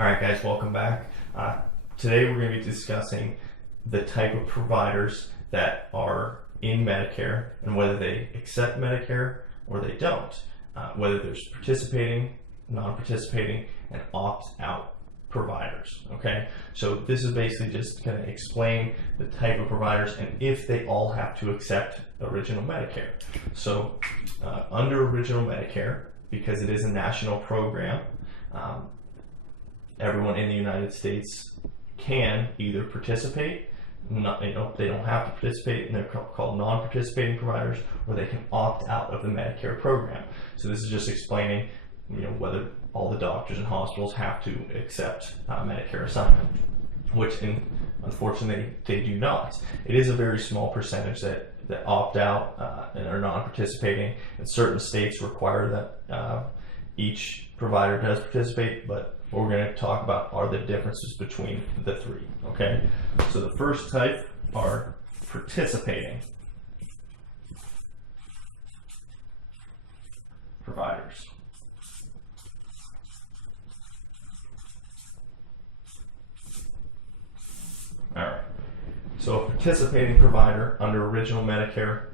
Alright guys, welcome back. Today we're going to be discussing the type of providers that are in Medicare and whether they accept Medicare or they don't. Whether there's participating, non-participating, and opt-out providers. Okay, so this is basically just going to explain the type of providers and if they all have to accept Original Medicare. So under Original Medicare, because it is a national program, everyone in the United States can either participate, they don't have to participate, and they're called non-participating providers, or they can opt out of the Medicare program. So this is just explaining, whether all the doctors and hospitals have to accept Medicare assignment, which unfortunately they do not. It is a very small percentage that opt out and are non-participating, and certain states require that each provider does participate, but what we're going to talk about are the differences between the three. Okay, so the first type are participating providers. All right, so a participating provider under Original Medicare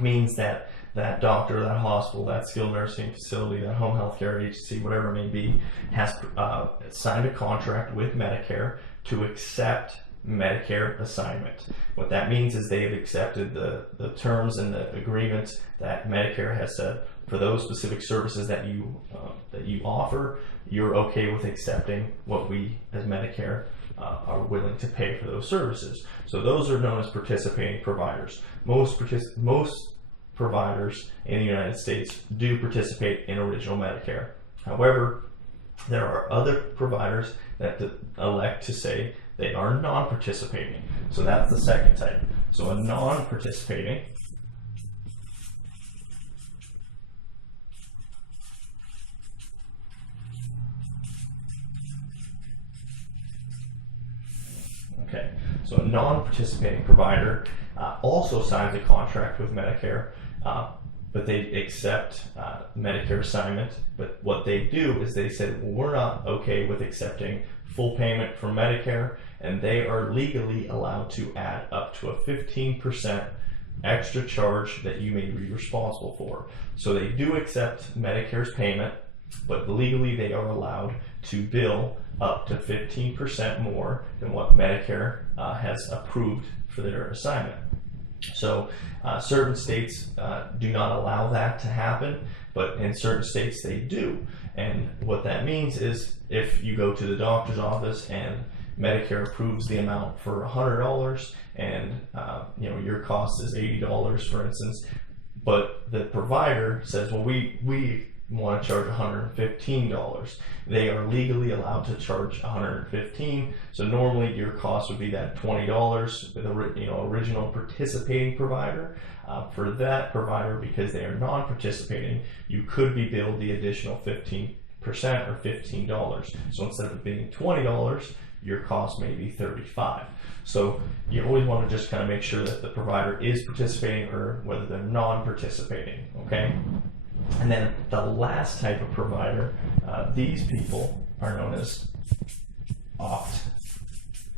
means that that doctor, that hospital, that skilled nursing facility, that home health care agency, whatever it may be, has signed a contract with Medicare to accept Medicare assignment. What that means is they have accepted the terms and the agreements that Medicare has said for those specific services that you offer. You're okay with accepting what we as Medicare are willing to pay for those services. So those are known as participating providers. Most providers in the United States do participate in Original Medicare. However, there are other providers that elect to say they are non-participating. So that's the second type. So a non-participating So a non-participating provider also signs a contract with Medicare, but they accept Medicare assignment. But what they do is they said, well, we're not okay with accepting full payment from Medicare, and they are legally allowed to add up to a 15% extra charge that you may be responsible for. So they do accept Medicare's payment, but legally they are allowed to bill up to 15% more than what Medicare has approved for their assignment. So certain states do not allow that to happen, but in certain states they do. And what that means is if you go to the doctor's office and Medicare approves the amount for $100 and your cost is $80, for instance, but the provider says, well, we want to charge $115. They are legally allowed to charge $115. So normally your cost would be that $20 with original participating provider. For that provider, because they are non-participating, you could be billed the additional 15% or $15. So instead of it being $20, your cost may be $35. So you always want to just kind of make sure that the provider is participating or whether they're non-participating. Okay. And then the last type of provider, these people are known as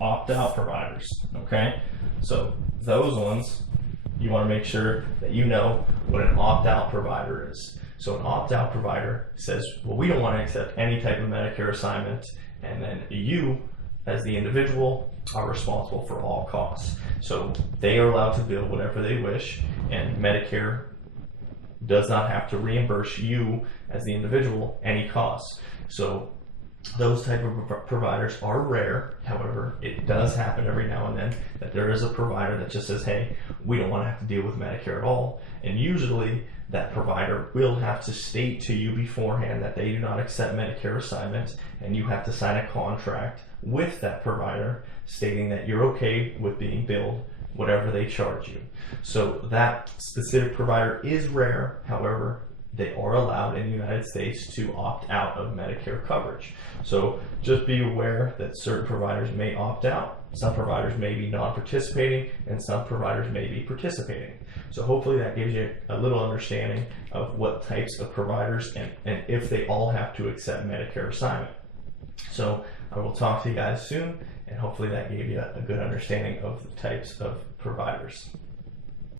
opt-out providers. Okay, so those ones, you want to make sure that you know what an opt-out provider is. So an opt-out provider says, well, we don't want to accept any type of Medicare assignment, and then you, as the individual, are responsible for all costs. So they are allowed to bill whatever they wish, and Medicare does not have to reimburse you as the individual any costs. So those type of providers are rare. However, it does happen every now and then that there is a provider that just says, hey, we don't want to have to deal with Medicare at all. And usually that provider will have to state to you beforehand that they do not accept Medicare assignments, and you have to sign a contract with that provider stating that you're okay with being billed whatever they charge you. So that specific provider is rare. However, they are allowed in the United States to opt out of Medicare coverage. So just be aware that certain providers may opt out, some providers may be non-participating, and some providers may be participating. So hopefully that gives you a little understanding of what types of providers and if they all have to accept Medicare assignment. So I will talk to you guys soon, and hopefully that gave you a good understanding of the types of providers.